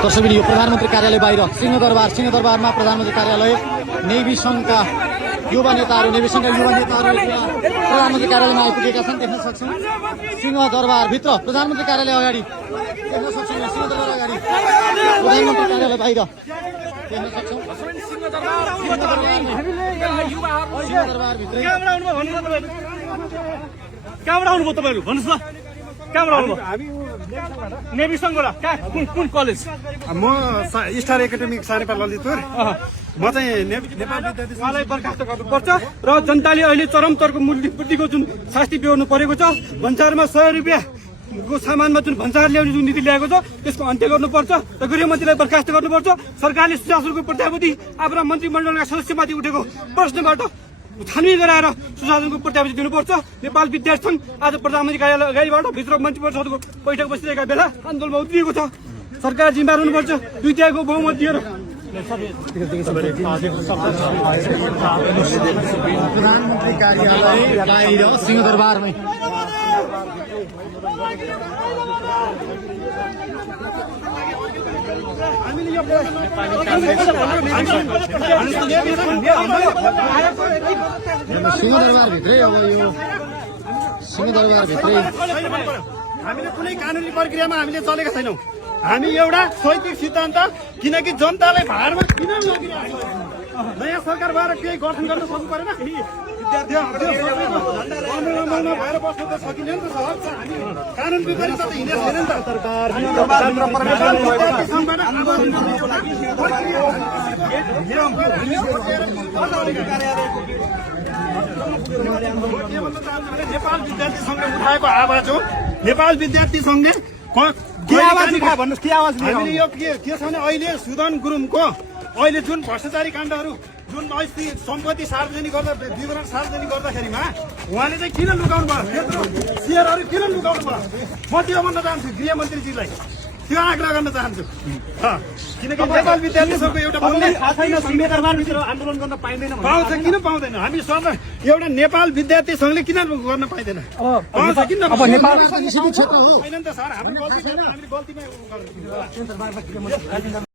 दर्शकबिन यो प्रधानमन्त्री कार्यालय बाहिर सिंहदरबारमा प्रधानमन्त्री कार्यालय नेभी सङ्घका युवा नेताहरू प्रधानमन्त्री कार्यालयमा आइपुगेका छन्। देख्न सक्छौँ सिंहदरबारभित्र प्रधानमन्त्री कार्यालय अगाडि देख्न सक्छौँ। सिंहदरबार अगाडि प्रधानमन्त्री कार्यालय बाहिर देख्न सक्छौँ। कहाँबाट आउनुभयो तपाईँहरू भन्नुहोस् न, कहाँबाट आउनुभयो? नेभी सङ्घबाट कुन कलेज? म स्टार एकाडेमिक सानेपा ललितपुर। म चाहिँ नेपाल उहाँलाई बर्खास्त गर्नुपर्छ र जनताले अहिले चरम तर्क मूल्य वृद्धिको जुन शास्ति बेहोर्नु परेको छ, भन्सारमा 100 रुपियाँको सामानमा जुन भन्सार ल्याउने जुन नीति ल्याएको छ त्यसको अन्त्य गर्नुपर्छ र गृहमन्त्रीलाई बर्खास्त गर्नुपर्छ। सरकारले सुशासनको प्रत्याभूति आफ्ना मन्त्रीमण्डलका सदस्यमाथि उठेको प्रश्नबाट छानबिन गराएर सुशासनको प्रत्याभूति दिनुपर्छ। नेपाल विद्यार्थी सङ्घ आज प्रधानमन्त्री कार्यालय अगाडिबाट भित्र मन्त्री परिषदको बैठक बसिरहेका बेला आन्दोलनमा उत्रिएको छ। सरकार जिम्मेवार हुनुपर्छ। 2/3 बहुमत दिएर प्रधानमन्त्री कार्यालय बाहिर सिंहदरबारमै सिंहदरबारभित्रै अब यो सिंहदरबारभित्रै हामीले कुनै कानुनी प्रक्रियामा हामीले चलेका छैनौँ। हामी एउटा शैक्षिक सिद्धान्त, किनकि जनतालाई भारमा किन लगिरहेको छ? नयाँ सरकार भएर केही गठन गर्न सक्नु परेन। आन्दोलनमा भएर बस्नु त सकिँदैन नि त सर। हामी कानुन विपरीत त हिँडेको छैन नि त। नेपाल विद्यार्थी सङ्घले उठाएको आवाज हो। नेपाल विद्यार्थी सङ्घले हामीले यो के छ भने अहिले सुदन गुरुङको अहिले जुन भ्रष्टाचारी काण्डहरू जुन सम्पत्ति सार्वजनिक गर्दा विवरण सार्वजनिक गर्दाखेरिमा उहाँले चाहिँ किन लुकाउनु भयो? त्यत्रो सेयरहरू किन लुकाउनु भयो? म त्यो भन्न चाहन्छु गृहमन्त्रीजीलाई, त्यो आग्रह गर्न चाहन्छु। किनकि नेपाल विद्यार्थी सङ्घको एउटा आन्दोलन गर्न पाइँदैन पाउँछ, किन पाउँदैन? हामी सबै एउटा नेपाल विद्यार्थी सङ्घले किन गर्न पाइँदैन? पाउँछ किन क्षेत्र हो छैन नि त सर। हाम्रो गल्ती छैन, हामीले गल्तीमा